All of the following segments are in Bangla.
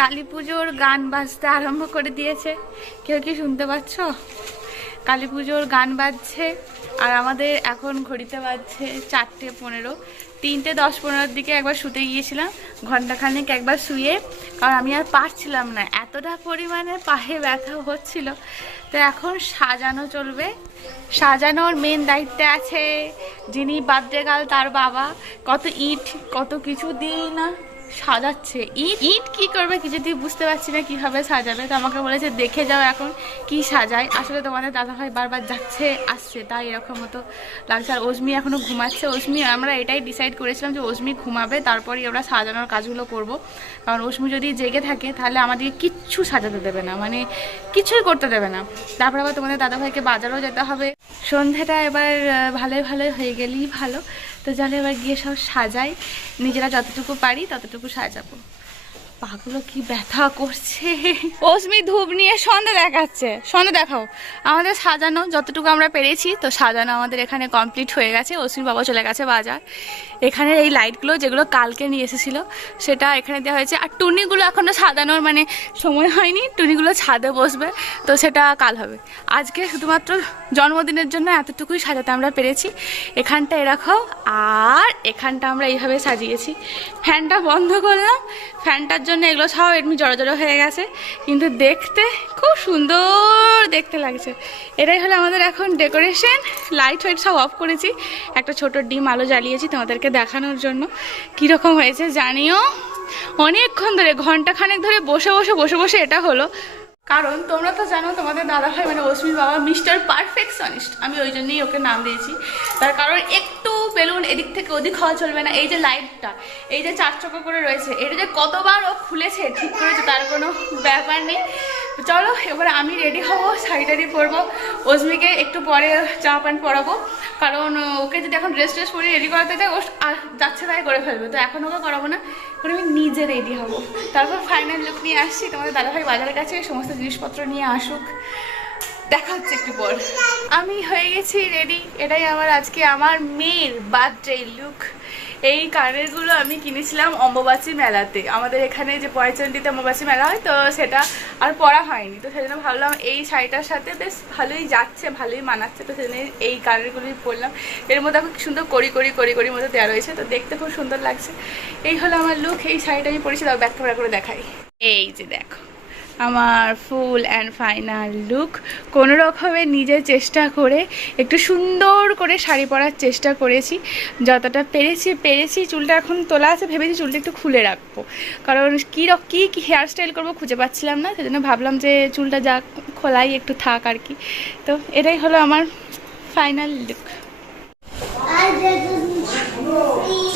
কালী পুজোর গান বাজতে আরম্ভ করে দিয়েছে। কেউ কি শুনতে পাচ্ছ? কালী পুজোর গান বাজছে আর আমাদের এখন ঘড়িতে বাজছে 4:15। 3:10-15 দিকে একবার শুতে গিয়েছিলাম, ঘন্টাখানেক একবার শুয়ে, কারণ আমি আর পারছিলাম না, এতটা পরিমাণে পায়ে ব্যথা হচ্ছিল। তো এখন সাজানো চলবে। সাজানোর মেন দায়িত্বে আছে যিনি বার্থডে গার্ল, তার বাবা। কত ইট কত কিছু দিয়ে না সাজাচ্ছে। ইট কি করবে কিছুতেই বুঝতে পারছি না কিভাবে সাজাবে। তো আমাকে বলেছে দেখে যাও এখন কি সাজায়। আসলে তোমাদের দাদাভাই বারবার যাচ্ছে আসছে, তাই এরকম মতো লাগছে। আর অজমি এখনো ঘুমাচ্ছে। অজমি, আমরা এটাই ডিসাইড করেছিলাম যে অজমি ঘুমাবে, তারপরে ওরা সাজানোর কাজগুলো করব। কারণ অজমি যদি জেগে থাকে তাহলে আমাদেরকে কিচ্ছু সাজাতে দেবে না, মানে কিছুই করতে দেবে না। তারপর আবার তোমাদের দাদাভাইকে বাজারও যেতে হবে। সন্ধ্যাটা এবার ভালোই ভালোই হয়ে গেলেই ভালো। তো চলে এবার গিয়ে সব সাজাই, নিজেরা যতটুকু পারি ততটুকু সাজাবো। পাগুলো কি ব্যথা করছে। অস্মি ধূপ নিয়ে সন্ধে দেখাচ্ছে। সন্ধে দেখাও। আমাদের সাজানো যতটুকু আমরা পেরেছি, তো সাজানো আমাদের এখানে কমপ্লিট হয়ে গেছে। অস্মির বাবা চলে গেছে বাজার। এখানে এই লাইটগুলো যেগুলো কালকে নিয়ে এসেছিলো সেটা এখানে দেওয়া হয়েছে। আর টুনিগুলো এখনও সাজানোর মানে সময় হয়নি, টুনিগুলো ছাদে বসবে, তো সেটা কাল হবে। আজকে শুধুমাত্র জন্মদিনের জন্য এতটুকুই সাজাতে আমরা পেরেছি। এখানটা এরকম, আর এখানটা আমরা এইভাবে সাজিয়েছি। ফ্যানটা বন্ধ করলাম, ফ্যানটার জন্য এগুলো সব এমনি জড়ো জড়ো হয়ে গেছে, কিন্তু দেখতে খুব সুন্দর দেখতে লাগছে। এটাই হলো আমাদের এখন ডেকোরেশন। লাইট ফাইট সব অফ করেছি, একটা ছোট ডিম আলো জ্বালিয়েছি তোমাদেরকে দেখানোর জন্য কীরকম হয়েছে জানিও। অনেকক্ষণ ধরে, ঘন্টাখানেক ধরে বসে বসে এটা হলো। কারণ তোমরা তো জানো তোমাদের দাদাভাই মানে অস্মির বাবা মিস্টার পারফেকশনিস্ট, আমি ওই জন্যই ওকে নাম দিয়েছি। তার কারণ একটু বেলুন এদিক থেকে ওদিক হওয়া চলবে না। এই যে লাইটটা, এই যে 4 চক্র করে রয়েছে, এটা যে কতবার ও খুলেছে ঠিক করেছে তার কোনো ব্যাপার নেই। চলো এবারে আমি রেডি হব, শাড়ি পরবো। অস্মিকে একটু পরে জামা প্যান্ট পরাবো, কারণ ওকে যদি এখন ড্রেস পরে রেডি করাতে যায় ও যাচ্ছে তাই করে ফেলবে। তো এখন ওকে করাবো না, এখন আমি নিজে রেডি হব। তারপর ফাইনাল লুক নিয়ে আসছি। তোমাদের দাদাভাই বাজারের কাছে সমস্ত জিনিসপত্র নিয়ে আসুক, দেখা হচ্ছে একটু পর। আমি হয়ে গেছি রেডি। এটাই আমার আজকে আমার মেয়ের বার্থডে লুক। এই কানেরগুলো আমি কিনেছিলাম অম্বুবাচী মেলাতে। আমাদের এখানে যে পয়চন্ডিতে অম্বুবাচী মেলা হয়, তো সেটা আর পরা হয়নি। তো সেজন্য ভাবলাম এই শাড়িটার সাথে বেশ ভালোই যাচ্ছে, ভালোই মানাচ্ছে। তো সেজন্য এই কানেরগুলোই পরলাম। এর মধ্যে এখন সুন্দর করি মতো দেওয়া রয়েছে, তো দেখতে খুব সুন্দর লাগছে। এই হলো আমার লুক। এই শাড়িটা আমি পরেছি, তাও ব্যাক ক্যামেরা করে দেখাই। এই যে দেখো আমার ফুল অ্যান্ড ফাইনাল লুক। কোনো রকমে নিজের চেষ্টা করে একটু সুন্দর করে শাড়ি পরার চেষ্টা করেছি, যতটা পেরেছি। চুলটা এখন তোলা আছে, ভেবেছি চুলটা একটু খুলে রাখবো, কারণ কী হেয়ার স্টাইল করবো খুঁজে পাচ্ছিলাম না। সেজন্য ভাবলাম যে চুলটা যা খোলাই একটু থাক আর কি। তো এটাই হলো আমার ফাইনাল লুক।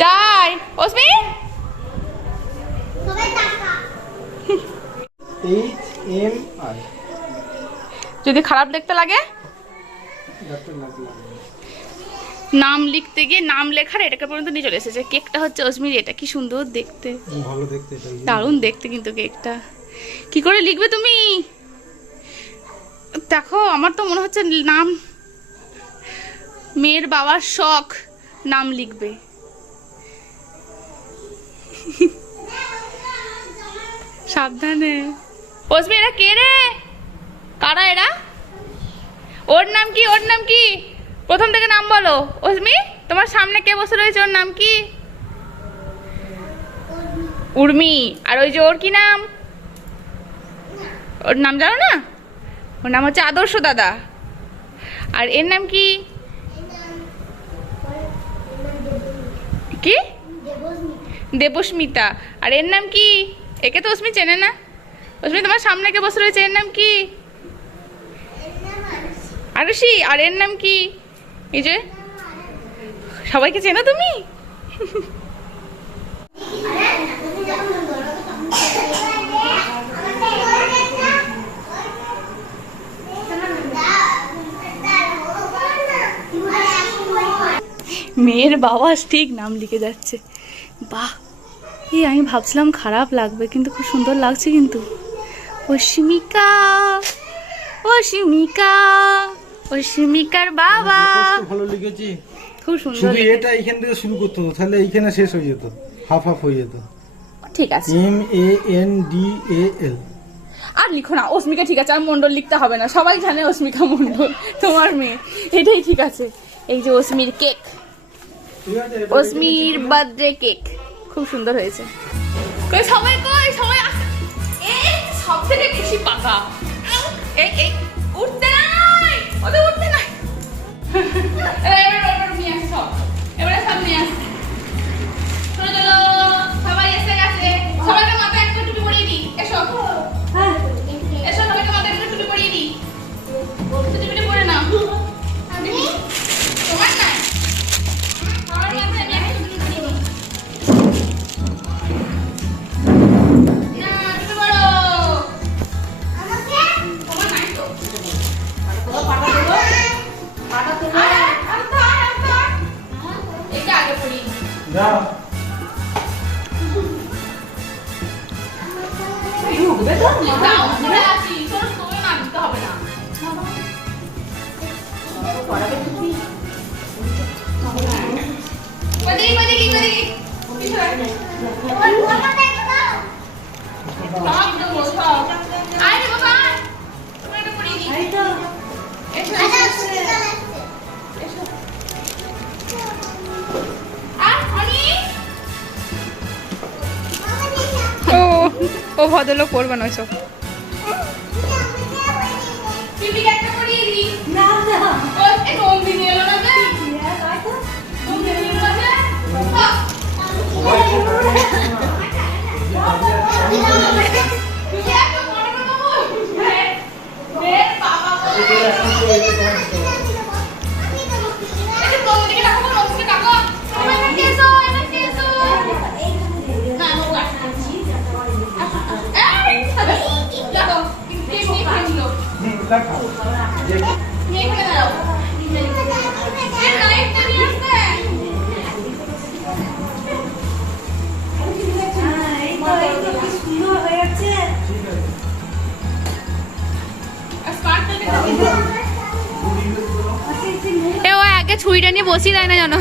চাই অস্মি যদি খারাপ দেখতে লাগে, নাম লিখতে গিয়ে নাম লেখার এটাকে পর্যন্ত নিয়ে চলে এসেছে। কেকটা হচ্ছে অজমির, এটা কি সুন্দর দেখতে, ভালো দেখতে, দারুণ দেখতে। কিন্তু কেকটা কি করে লিখবে তুমি দেখো? আমার তো মনে হচ্ছে নাম, মেয়ের বাবার শখ নাম লিখবে। সাবধানে। অজমি এরা কে রে? কারা এরা? ওর নাম কি? ওর নাম কি? প্রথম থেকে নাম বলো। অজমি তোমার সামনে কে বসে রয়েছে, ওর নাম কি? উর্মি। আর ওই যে ওর কি নাম? ওর নাম জানো না? ওর নাম হচ্ছে আদর্শ দাদা। আর এর নাম কি? কি? দেবস্মিতা। আর এর নাম কি? একে তো অস্মি চেনে না। অস্মি তোমার সামনে কে বসে রয়েছে, এর নাম কি? আরুষি। আর এর নাম কি? এই যে সবাইকে চেনো তুমি? মেয়ের বাবা ঠিক নাম লিখে যাচ্ছে। বাহ, এই আমি ভাবছিলাম খারাপ লাগবে, কিন্তু খুব সুন্দর লাগছে। কিন্তু অস্মিকা, অস্মিকার বাবা ভালো লিখেছি, খুব সুন্দর। শুধু এটা এইখান থেকে শুরু করতে হতো, তাহলে এইখানে শেষ হয়ে যেত, হাফ হয়ে যেত। ঠিক আছে। MANDAL। আর লিখো না অস্মিকা, ঠিক আছে, আর মন্ডল লিখতে হবে না, সবাই জানে অস্মিকা মন্ডল তোমার মেয়ে, এটাই ঠিক আছে। এই যে অস্মির কেক, অস্মির বার্থডে কেক, খুব সুন্দর হয়েছে। কই সবাই, কই সবাই এই সব থেকে বেশি পাকা, এই এই উঠতে নাই, ওদের উঠতে নাই। এবার নিয়ে আসো সব, এবারে সব নিয়ে আসো, চলো চলো সবাই এসে গেছে। সবাইকে মাথায় একটা টুপি পরিয়ে দিই, এসো এসো সবাইকে মাথায় একটা টুপি পরিয়ে দিই, টুপিটা পরে নাও। তোমার নাই, আমার মাথায় আমি একটা টুপি পরিয়ে দিই। না টুপি পরো, তোমার নাই তো। এটা আগে পরিয়ে দিই। যাও। যাও, পরে আসি, তোর তোর না দিতে হবে না। ওদিকে ওদিকে ওদিকে পিছনে সব দেবো সব। আয় রে বাবা, তোমার এটা পরিয়ে দিই। এসো এসো। আর অনি ও ভদ্রলোক করবে না ওইসব। পিপি একটা পরিয়ে দিই। না না ও একটু অমনি নিয়ে এলো না যে অমনি নিয়ে এলো যে পিপি একটা বড় বড় বল বের বাবা বলে এটা কোন দিকে রাখো, কোন দিকে রাখো, এখানে কেসো না নোয়া দেখো কেক নিয়ে খেলো। দেখাও। নিয়ে খেলে দাও। এই লাইটটা নিয়ে আসতে। ও আগে ছুরিটা নিয়ে বসিয়ে দেয় না জানো।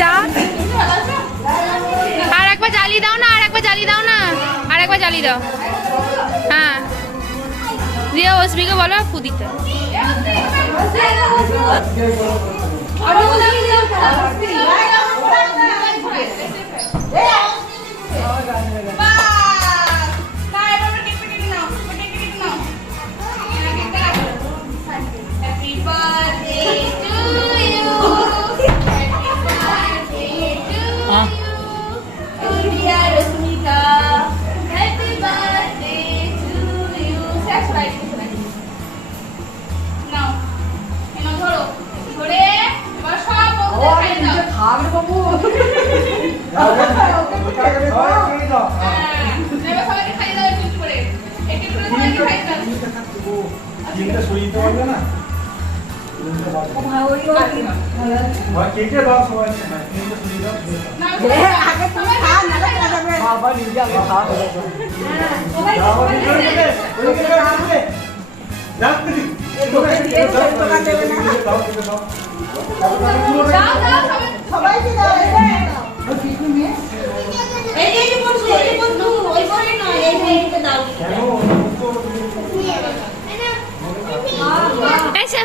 যা আর একবার জ্বালিয়ে দাও না, আর একবার জ্বালিয়ে দাও না, আর একবার জ্বালিয়ে দাও। হ্যাঁ দিয়ে অস্মিকে বলো ফু দিতে।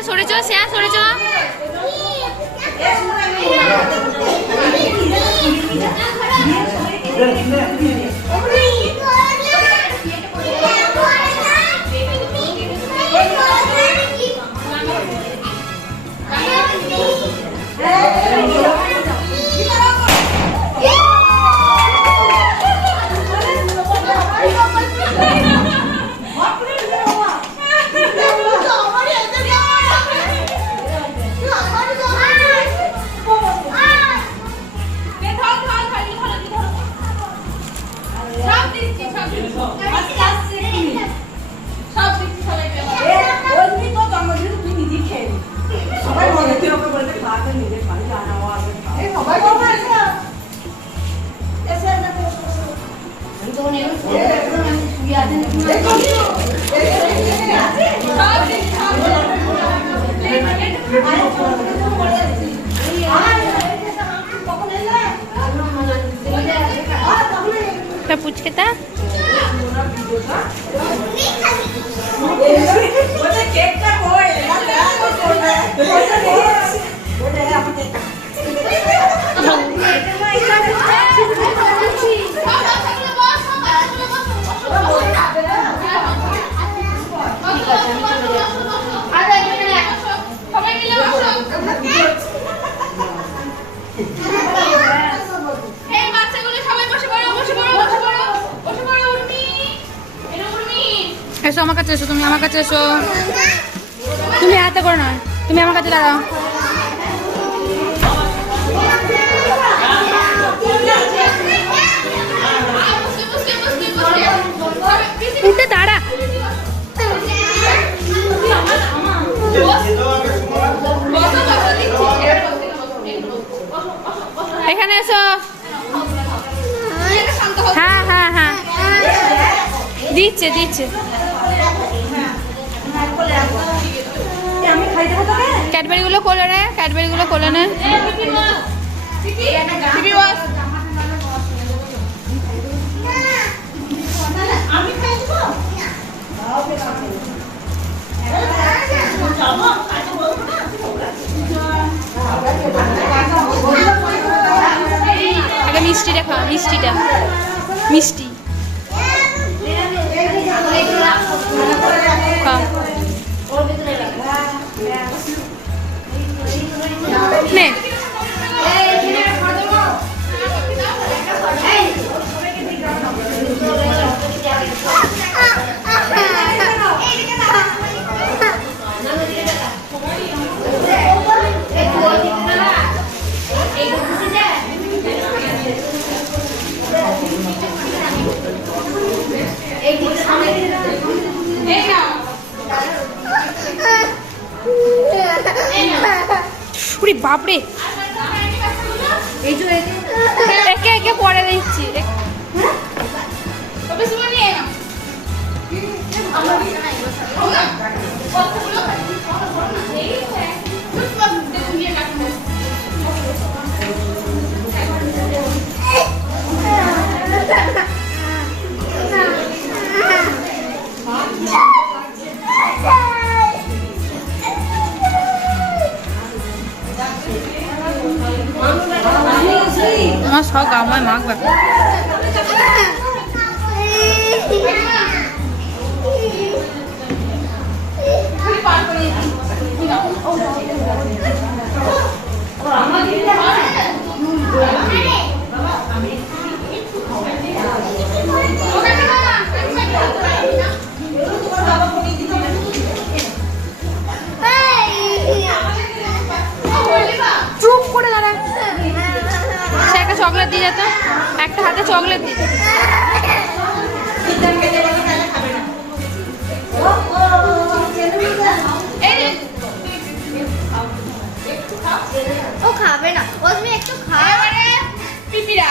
সরে চো, সরে চো। পুচকেটা এসো আমার কাছে এসো, তুমি আমার কাছে এসো, তুমি হাতে করো না, তুমি আমার কাছে দাঁড়াও। উঠে দাঁড়া, এখানে এসো। হ্যাঁ হ্যাঁ হ্যাঁ, দিচ্ছে দিচ্ছে। ক্যাডবেরি গুলো কোলে নে, ক্যাডবেরি গুলো কোলে নে। আগে মিষ্টিটা খা, মিষ্টিটা, মিষ্টি খা। নে বাপরে, একে একে পরে দিচ্ছি। আমার সব গামায় মাখবে। চুপ করে দাঁড়া, সে একটা চকলেট দিয়ে যেত, একটা হাতে চকলেট দিয়ে যেত। ও খাবে না, ও তুমি একটু খাও। এবারে পিপিরা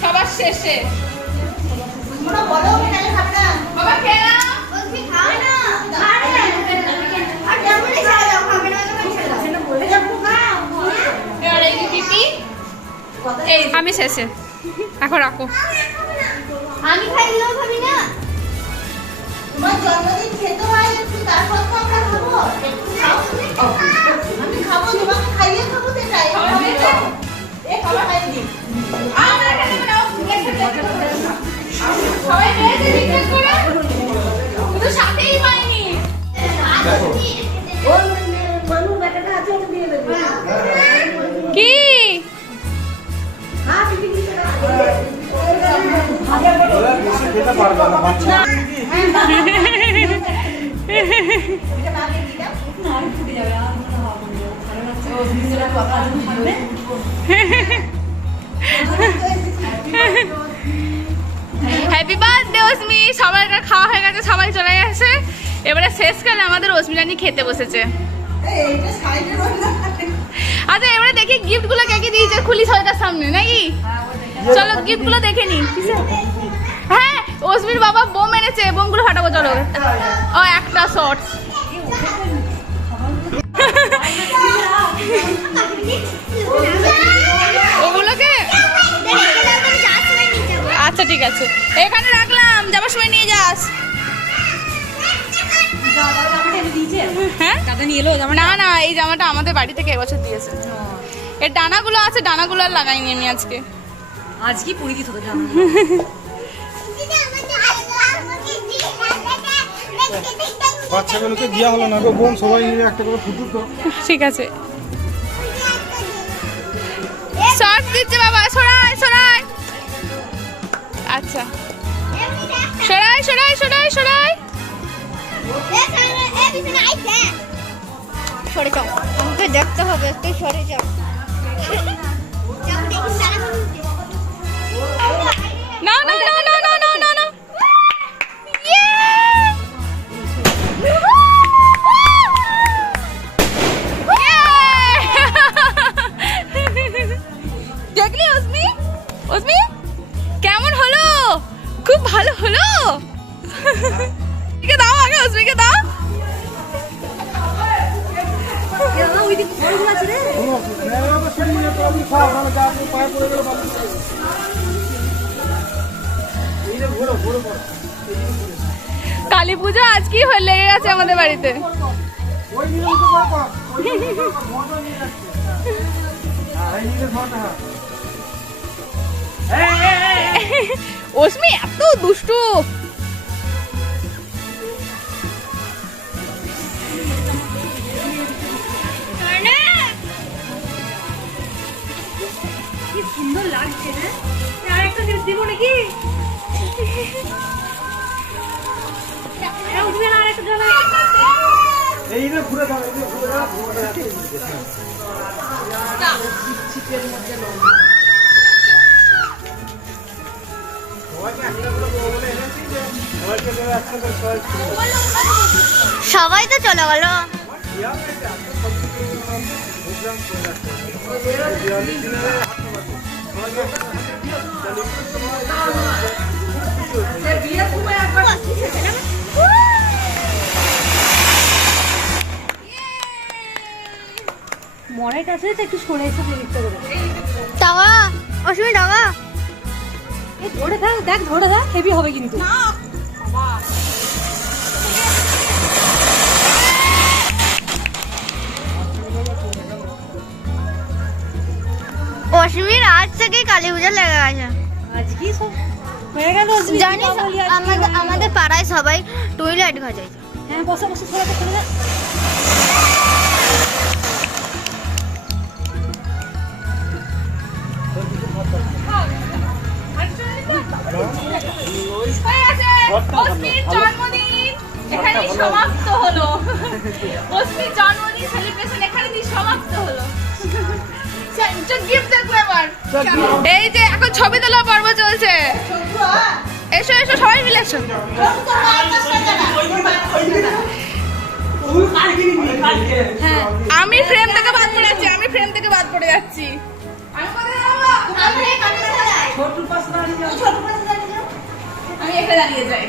সবার শেষে তোমরা বলো আমি নালে খাবে না। বাবা খেয়ে নাও। ও তুমি খাও না। আরে আর যেমন ছেড়ে দাও, খাবে না তো ছেড়ে দাও। সেটা বলে যাবো খাও। এবারে এই পিপি, এই আমি শেষে, এখন রাখো। আমি খাই দিলেও খাবি না। তোমার জন্মদিন খেতে হয় একটু, তারপর তো আমরা খাবো। একটু খাও তুমি। আমি খাবো, তোমাকে খাইয়ে খাবো তো এটাই। এ খাবার খাইয়ে দিই। আমরা খেতে নাও, সবাই খেয়েছে ঠিকঠাক করে, কিন্তু সাথেই পাইনি। ওই মানুষ ব্যাটাটা আছে, ওটা দিয়ে দেবে। কি হ্যাঁ পিপি দিতে ওরা বেশি খেতে পারবে না বাচ্চা। Happy birthday Asmi. সবার খাওয়া হয়ে গেছে, সবাই চলে গেছে, এবারে শেষকালে আমাদের অস্মিরানি খেতে বসেছে। আচ্ছা এবারে দেখি গিফট গুলো কে কে দিয়েছে, খুলি সবাইকার সামনে নাকি? চলো গিফট গুলো দেখে নি। হ্যাঁ অসমির বাবা বোম এনেছে, বোমগুলো ফাটাবো চলো। ও একটা শর্টস। ওগুলোকে আচ্ছা ঠিক আছে, এখানে রাখলাম, যাবার সময় নিয়ে যাস। হ্যাঁ না না, এই জামাটা আমাদের বাড়ি থেকে এবছর দিয়েছে। এর ডানাগুলো আছে, ডানাগুলো আর লাগাইনি আমি আজকে। আজকে পরি দিত তোকে জানো। বাচ্চাগুলোকে দেওয়া হলো না গো বোন, সবাই মিলে একটা করে ফুটুক তো। ঠিক আছে, শর্ট দিচ্ছে বাবা, সরাই সরাই। আচ্ছা সরাই সরাই সরাই সরাই। সরে যাও, আমাকে দেখতে হবে, তুই সরে যাও। না না না না না না না না। দেখলি অসমি, অসমি কেমন হলো? খুব ভালো হলো। কে দাও আগে, অসমিকে দাও। কালী পুজো আজকেই লেগে গেছে আমাদের বাড়িতে। অসমি এত দুষ্টু। কি সুন্দর লাগছে না? আর একটা জিনিস দিব নাকি? উঠবে না, আর একটা জল। এই রে ঘুরে দাও, এই রে ঘুরে দাও, ঘুরে দাও। সবাই তো চলে গেল। মনের কাছে তো একটু সরে এসে লিখতে হবে। টাকা অসুবিধা টাকা এই ধরে থাক, দেখ ধরে থাক, হেভি হবে কিন্তু। অসুবিধা আজ থেকেই কালী পুজো লেগে গেছে। আজকেই সব হয়ে গেল। জানিস আমাদের পাড়ায় সবাই টয়লেট ঘাটাইছে। হ্যাঁ বসে বসে সরাতে চলে যা। অসমির জন্মদিন এখানেই সমাপ্ত হলো। অসমির জন্মদিন সেলিব্রেশন এখানেই সমাপ্ত হলো। গিফট দেখবো এবার। এই যে এখন ছবি তোলা পর্ব চলছে। এসো এসো সবাই মিলে এসো। হ্যাঁ আমি ফ্রেম থেকে বাদ পড়ে যাচ্ছি, আমি ফ্রেম থেকে বাদ পড়ে যাচ্ছি। আমি এখানে দাঁড়িয়ে যাই।